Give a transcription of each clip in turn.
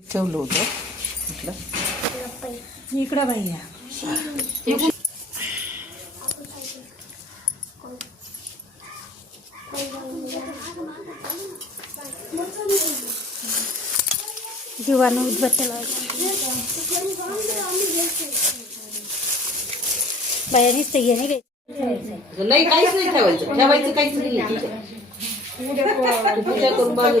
ठेवलं होतं. म्हटलं इकडं बाई या. दिवानं उद्बत्त्या लावायचं बायानीच तर घेणे नाही काहीच नाही ठेवायचं. ठेवायचं काहीच नाही. करून बाजू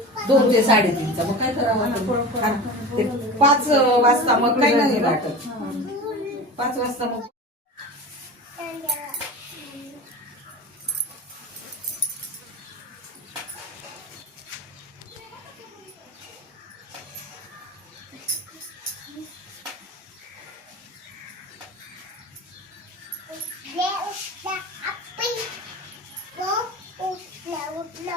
दोन ते साडेतीनचा. मग काय करावं ते पाच वाजता मग काय नाही वाटत. पाच वाजता मग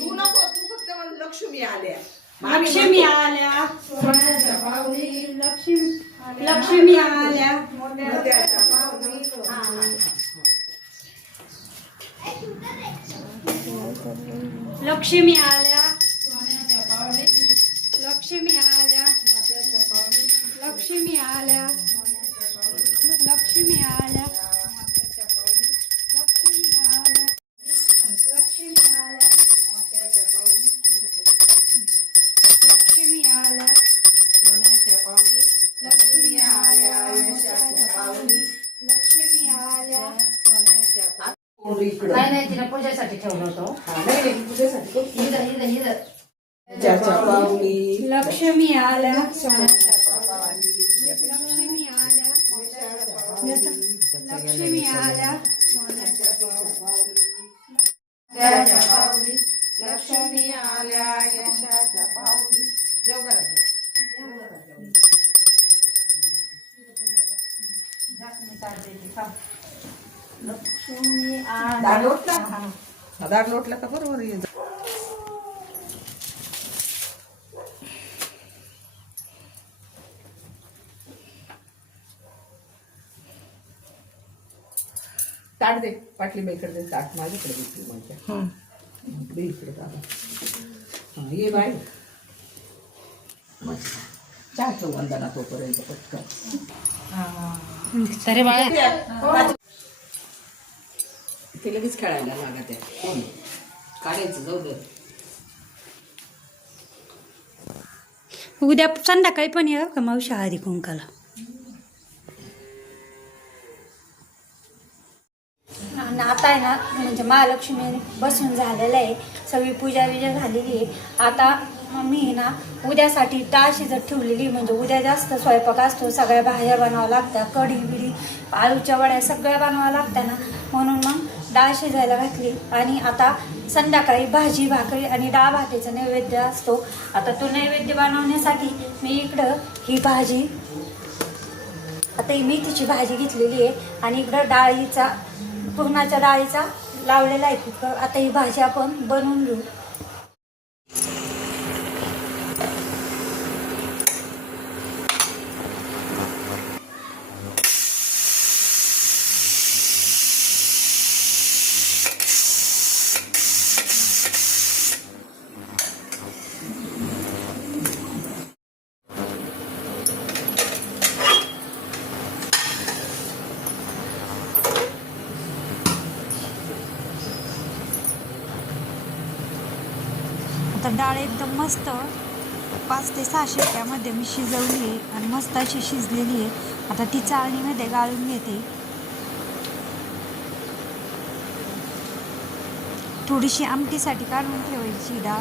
तू नको तू फक्त मला लक्ष्मी आल्या. लक्ष्मी आल्या. लक्ष्मी लक्ष्मी आल्या. लक्ष्मी आल्या. नाही ठेवलं लक्ष्मी आल्या. लक्ष्मी आल्या. लक्ष्मी आल्या. लक्ष्मी आल्या. यशाच्या जास्त मी हा, दार लोटला? का बरोबर ये ताट दे पाटली बाईकडे दे ताट. माझ्याकडे देते माझ्या. इकडे दादा हा ये बाय मग चहा ठेव वंदना तोपर्यंत पटकन. तरी बाळा. ते लगेच खेळायला लागत आहे. कोण? काढायचं जाऊ दे. उद्या संध्याकाळी पण ये का मावशी हळदी कुंकाला आणि आता आहे ना म्हणजे महालक्ष्मी बसून झालेलं आहे. सगळी पूजा विजा झालेली आहे. आता मी ना उद्यासाठी डाळ शिजत ठेवलेली म्हणजे उद्या जास्त स्वयंपाक असतो सगळ्या भाज्या बनावं लागतात कढी बिडी आलूच्या वड्या सगळ्या बनावं लागत्या ना. म्हणून मग डाळ शिजायला घातली. आणि आता संध्याकाळी भाजी भाकरी आणि डाळ भातेचा नैवेद्य असतो. आता तो नैवेद्य बनवण्यासाठी मी इकडं ही भाजी आता ही मेथीची भाजी घेतलेली आहे. आणि इकडं डाळीचा पुरणाच्या डाळीचा लावलेला आहे. कुकर आता ही भाजी आपण बनवून घेऊ. डाळ एकदम मस्त पाच ते सहा शिट्ट्यामध्ये मी शिजवली आहे आणि मस्त अशी शिजलेली आहे. आता ती चाळणीमध्ये गाळून घेते. थोडीशी आमटीसाठी काढून ठेवायची डाळ.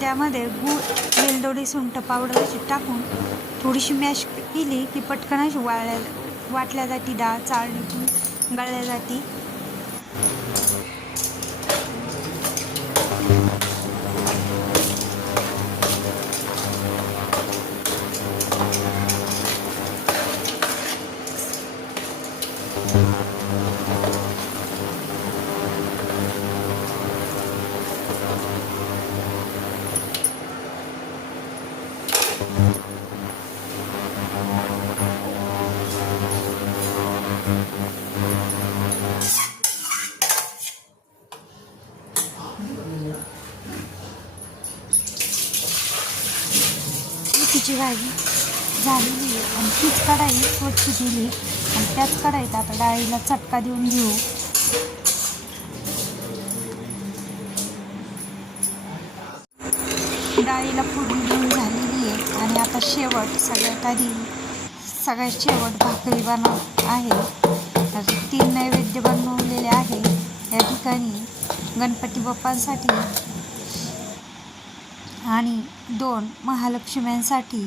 त्यामध्ये गूळ वेलदोडी सुंठ पावडर अशी टाकून थोडीशी मॅश केली की पटकन अशी वाळल्या वाटल्या जाती डाळ चाळणीतून गाळल्या जाती मेथीची भाजी झालेली आहे आणि तीच कढाई स्वच्छ दिली आणि त्याच कढाईत आता डाळीला चटका देऊन घेऊ डाळीला फोडणी देऊन झालेली आहे. आणि आता शेवट सगळ्यात आधी सगळ्यात शेवट भाकरी बनव आहे. तर तीन नैवेद्य बनवलेले आहे. या ठिकाणी गणपती बाप्पांसाठी आणि दोन महालक्ष्म्यांसाठी